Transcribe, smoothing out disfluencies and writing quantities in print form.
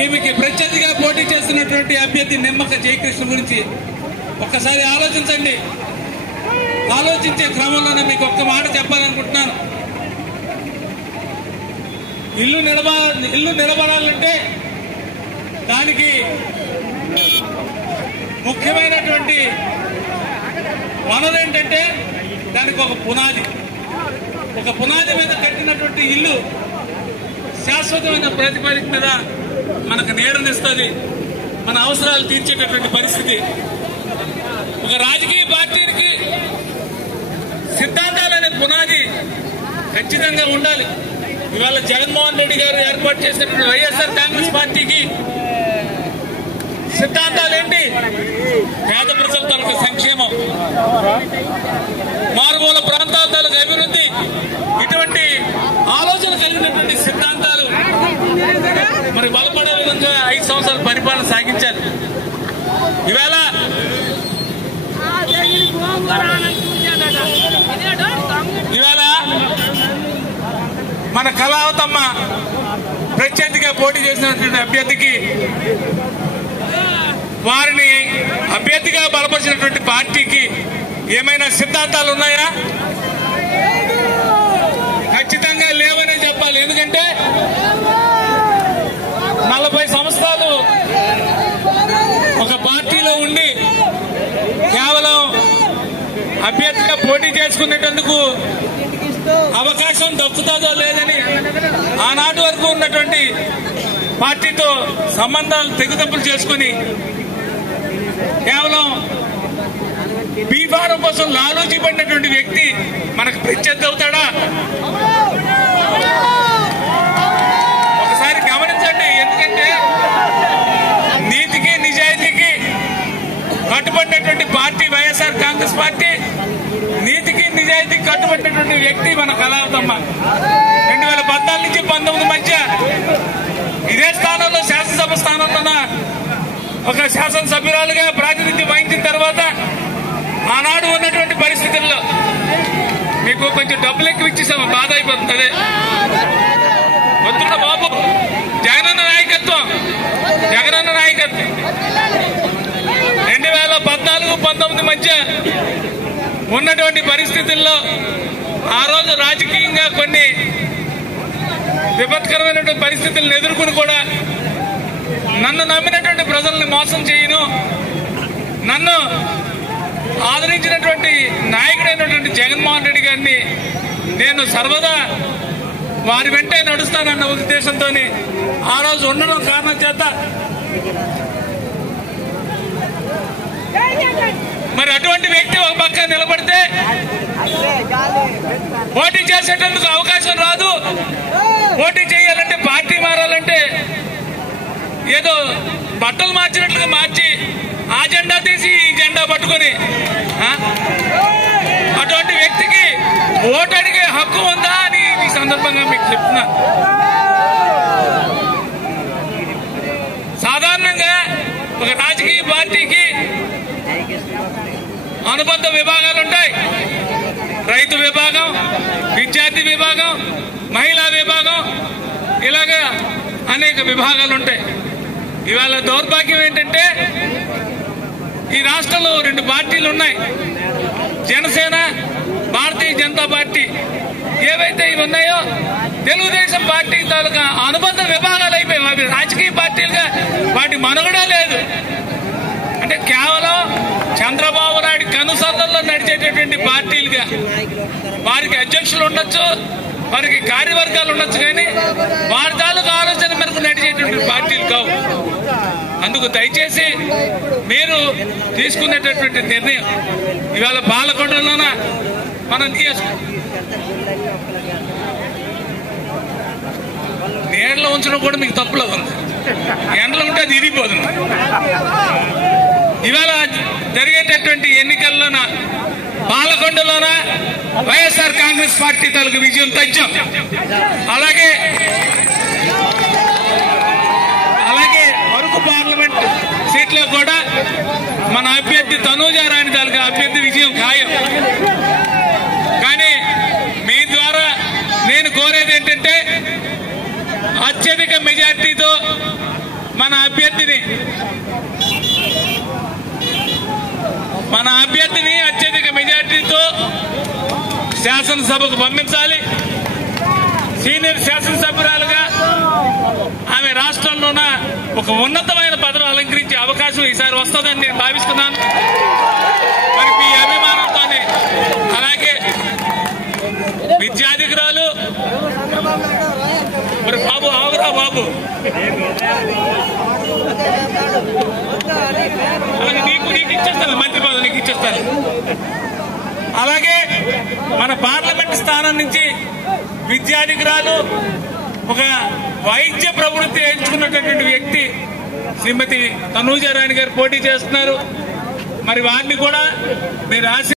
ఈమెకి ప్రత్యర్థిగా పోటీ చేస్తున్నటువంటి అభ్యర్థి నిమ్మక జయకృష్ణ గురించి ఒక్కసారి ఆలోచించండి. ఆలోచించే క్రమంలోనే మీకు ఒక్క మాట చెప్పాలనుకుంటున్నాను. ఇల్లు నిలబడాలంటే దానికి ముఖ్యమైనటువంటి వనరు ఏంటంటే దానికి ఒక పునాది మీద కట్టినటువంటి ఇల్లు శాశ్వతమైన ప్రాతిపదిక మీద మనకు నీడనిస్తుంది, మన అవసరాలు తీర్చేటటువంటి పరిస్థితి. ఒక రాజకీయ పార్టీకి సిద్ధాంతాలనే పునాది ఖచ్చితంగా ఉండాలి. ఇవాళ జగన్మోహన్ రెడ్డి గారు ఏర్పాటు చేసినటువంటి వైఎస్ఆర్ కాంగ్రెస్ పార్టీకి సిద్ధాంతాలు ఏంటి? పేద ప్రజల తాలూకు సంక్షేమం, మారుమూల ప్రాంతాల తాలూకు అభివృద్ధి, ఇటువంటి ఆలోచన కలిగినటువంటి సిద్ధాంతాలు మరి బలపడే విధంగా 5 సంవత్సరాల పరిపాలన సాగించాలి. ఇవాళ మన కళావతమ్మ ప్రత్యర్థిగా పోటీ చేసినటువంటి అభ్యర్థికి వారిని అభ్యర్థిగా బలపరిచినటువంటి పార్టీకి ఏమైనా సిద్ధాంతాలు ఉన్నాయా? ఖచ్చితంగా లేవనే చెప్పాలి. ఎందుకంటే 40 సంవత్సరాలు ఒక పార్టీలో ఉండి కేవలం అభ్యర్థిగా పోటీ చేసుకునేటందుకు అవకాశం దక్కుతుందో లేదని ఆనాటి వరకు ఉన్నటువంటి పార్టీతో సంబంధాలు తెగుతప్పులు చేసుకుని కేవలం బీఫారం కోసం లాలూచి పడినటువంటి వ్యక్తి మనకు ప్రత్యర్థి అవుతాడా? ఒకసారి గమనించండి. ఎందుకంటే నీతికి నిజాయితీకి కట్టుబడినటువంటి పార్టీ వైఎస్ఆర్ కాంగ్రెస్ పార్టీ, నీతికి నిజాయితీకి కట్టుబడినటువంటి వ్యక్తి మన కళావతమ్మ. 2014 నుంచి 19 మధ్య ఇదే స్థానంలో శాసనసభ స్థానంలో ఒక శాసనసభ్యురాలుగా ప్రాతినిధ్యం వహించిన తర్వాత ఆనాడు ఉన్నటువంటి పరిస్థితుల్లో మీకు కొంచెం డబ్బులు ఎక్కువ ఇచ్చేసాము, బాధ అయిపోతుంది. అదే వద్దున్న బాబు, జగనన్న నాయకత్వం 2014-19 మధ్య ఉన్నటువంటి పరిస్థితుల్లో ఆ రోజు రాజకీయంగా కొన్ని విపత్కరమైనటువంటి పరిస్థితులను ఎదుర్కొని కూడా నన్ను నమ్మినటువంటి ప్రజల్ని మోసం చేయను, నన్ను ఆదరించినటువంటి నాయకుడైనటువంటి జగన్మోహన్ రెడ్డి గారిని నేను సర్వదా వారి వెంటే నడుస్తానన్న ఉద్దేశంతో ఆ రోజు ఉండడం కారణం చేత మరి అటువంటి వ్యక్తి ఒక పక్క నిలబడితే పోటీ చేసేటందుకు అవకాశం రాదు. పోటీ చేయాలంటే పార్టీ మారాలంటే ఏదో బట్టలు మార్చినట్లుగా మార్చి ఆ జెండా తీసి ఈ జెండా పట్టుకొని అటువంటి వ్యక్తికి ఓటు అడిగే హక్కు ఉందా అని ఈ సందర్భంగా మీకు చెప్తున్నా. సాధారణంగా ఒక రాజకీయ పార్టీకి అనుబంధ విభాగాలు ఉంటాయి. రైతు విభాగం, విద్యార్థి విభాగం, మహిళా విభాగం, ఇలాగా అనేక విభాగాలు ఉంటాయి. ఇవాళ దౌర్భాగ్యం ఏంటంటే ఈ రాష్ట్రంలో 2 పార్టీలు ఉన్నాయి, జనసేన, భారతీయ జనతా పార్టీ. ఏవైతే ఇవి ఉన్నాయో తెలుగుదేశం పార్టీ తాలూకా అనుబంధ విభాగాలు అయిపోయాయి. అవి రాజకీయ పార్టీలుగా వాటి మనుగడ లేదు. అంటే కేవలం చంద్రబాబు నాయుడు కనుసన్నల్లో నడిచేటటువంటి పార్టీలుగా వారికి అధ్యక్షులు ఉండొచ్చు, వారికి కార్యవర్గాలు ఉండొచ్చు, కానీ వారి తాలూకు ఆలోచన మేరకు నడిచేటువంటి పార్టీలు కావు. అందుకు దయచేసి మీరు తీసుకునేటటువంటి నిర్ణయం ఇవాళ పాలకొండలోన మనం నీడలో ఉంచడం కూడా మీకు తప్పులో ఉంది. ఎండలో ఉంటే అది ఇరిగిపోతుంది. ఇవాళ జరిగేటటువంటి ఎన్నికల్లోన పాలకొండలోన వైఎస్ఆర్ కాంగ్రెస్ పార్టీ తాలూకు విజయం తథ్యం. అలాగే అరకు పార్లమెంట్ సీట్లో కూడా మన అభ్యర్థి తనూజారాణి తాలూకు అభ్యర్థి విజయం ఖాయం. కానీ మీ ద్వారా నేను కోరేది ఏంటంటే అత్యధిక మెజార్టీతో మన అభ్యర్థిని అత్యధిక మెజార్టీతో శాసనసభకు పంపించాలి. సీనియర్ శాసనసభ్యురాలుగా ఆమె రాష్ట్రంలోన ఒక ఉన్నతమైన పదవి అలంకరించే అవకాశం ఈసారి వస్తుందని నేను భావిస్తున్నాను. మరి మీ అభిమానంతోనే అలాగే విద్యాధికురాలు మరి బాబు ఆవురా బాబు నీకు ఇచ్చేస్తాను, మంత్రి పదవి నీకు ఇచ్చేస్తాను. అలాగే మన పార్లమెంట్ స్థానం నుంచి విద్యాధికురాలు ఒక వైద్య ప్రవృత్తి ఎంచుకున్నటువంటి వ్యక్తి శ్రీమతి తనూజ రాణి గారు పోటీ చేస్తున్నారు. మరి వారిని కూడా మీరు